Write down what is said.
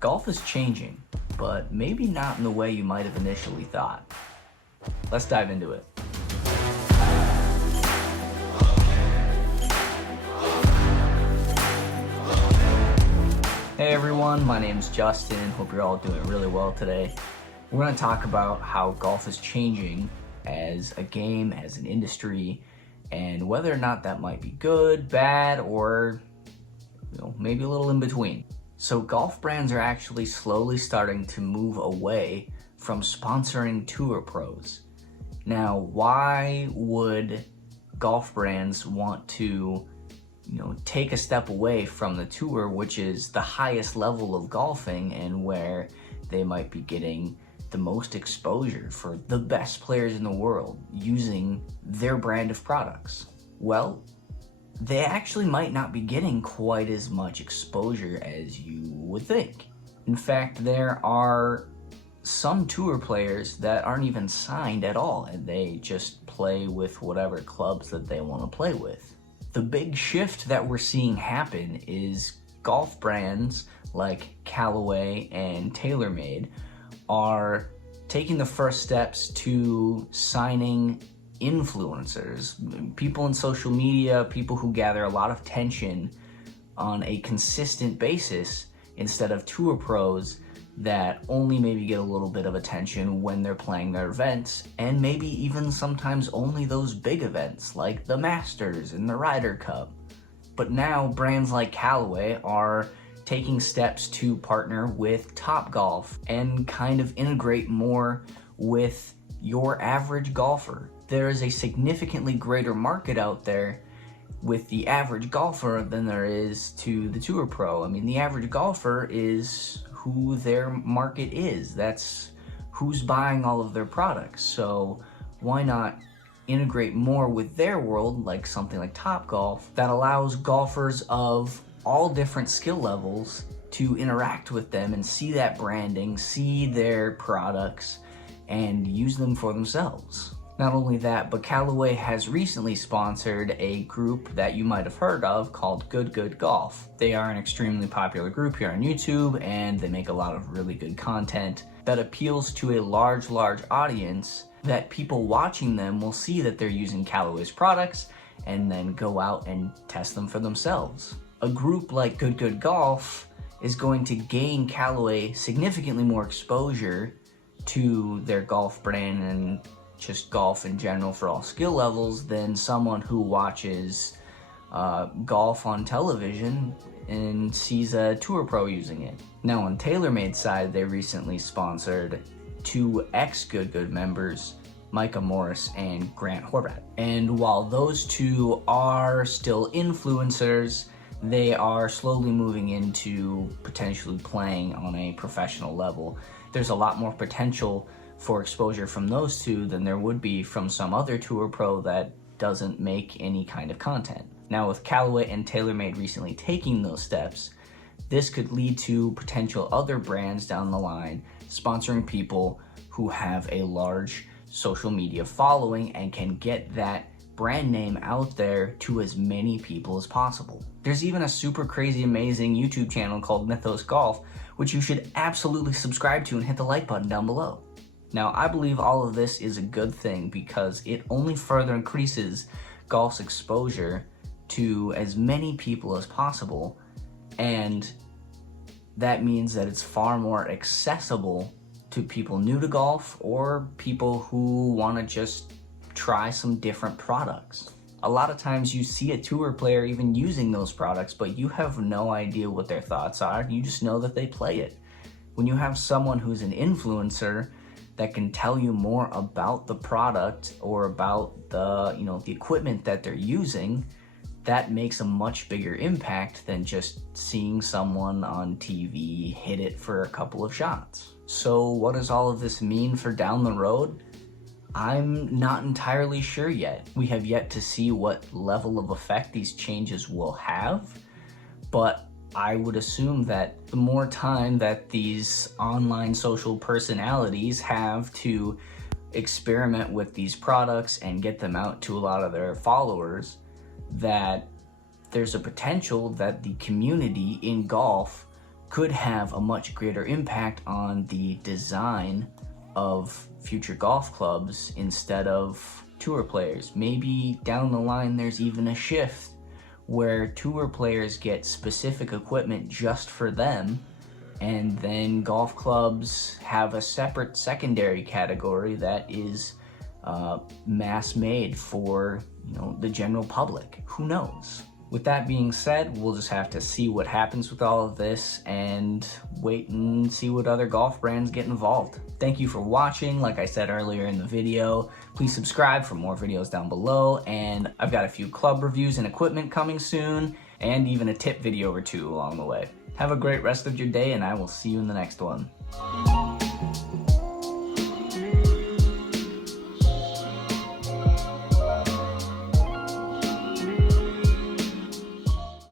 Golf is changing, but maybe not in the way you might have initially thought. Let's dive into it. Hey everyone, my name's Justin. Hope you're all doing really well today. We're going to talk about how golf is changing as a game, as an industry, and whether or not that might be good, bad, or maybe a little in between. So golf brands are actually slowly starting to move away from sponsoring tour pros. Now, why would golf brands want to take a step away from the tour, which is the highest level of golfing and where they might be getting the most exposure for the best players in the world using their brand of products? Well, they actually might not be getting quite as much exposure as you would think. In fact, there are some tour players that aren't even signed at all, and they just play with whatever clubs that they want to play with. The big shift that we're seeing happen is golf brands like Callaway and Taylormade are taking the first steps to signing influencers, people in social media, people who gather a lot of attention on a consistent basis instead of tour pros that only maybe get a little bit of attention when they're playing their events, and maybe even sometimes only those big events like the Masters and the Ryder Cup. But now brands like Callaway are taking steps to partner with Topgolf and kind of integrate more with your average golfer. There is a significantly greater market out there with the average golfer than there is to the tour pro. I mean, the average golfer is who their market is. That's who's buying all of their products. So why not integrate more with their world, like something like Topgolf, that allows golfers of all different skill levels to interact with them and see that branding, see their products, and use them for themselves. Not only that, but Callaway has recently sponsored a group that you might have heard of called Good Golf. They are an extremely popular group here on YouTube, and they make a lot of really good content that appeals to a large audience, that people watching them will see that they're using Callaway's products and then go out and test them for themselves. A group like Good Golf is going to gain Callaway significantly more exposure to their golf brand and just golf in general for all skill levels than someone who watches golf on television and sees a tour pro using it. Now on TaylorMade's side, they recently sponsored two ex-Good members, Micah Morris and Grant Horvat. And while those two are still influencers, they are slowly moving into potentially playing on a professional level. There's a lot more potential for exposure from those two than there would be from some other tour pro that doesn't make any kind of content. Now with Callaway and TaylorMade recently taking those steps, this could lead to potential other brands down the line sponsoring people who have a large social media following and can get that brand name out there to as many people as possible. There's even a super crazy amazing YouTube channel called Mythos Golf, which you should absolutely subscribe to and hit the like button down below. Now, I believe all of this is a good thing because it only further increases golf's exposure to as many people as possible, and that means that it's far more accessible to people new to golf or people who want to just try some different products. A lot of times you see a tour player even using those products, but you have no idea what their thoughts are. You just know that they play it. When you have someone who's an influencer that can tell you more about the product or about the equipment that they're using, that makes a much bigger impact than just seeing someone on TV hit it for a couple of shots. So what does all of this mean for down the road? I'm not entirely sure yet. We have yet to see what level of effect these changes will have, but I would assume that the more time that these online social personalities have to experiment with these products and get them out to a lot of their followers, that there's a potential that the community in golf could have a much greater impact on the design of future golf clubs instead of tour players. Maybe down the line there's even a shift where tour players get specific equipment just for them, and then golf clubs have a separate secondary category that is mass made for, you know, the general public. Who knows? With that being said, we'll just have to see what happens with all of this and wait and see what other golf brands get involved. Thank you for watching. Like I said earlier in the video, please subscribe for more videos down below, and I've got a few club reviews and equipment coming soon, and even a tip video or two along the way. Have a great rest of your day, and I will see you in the next one.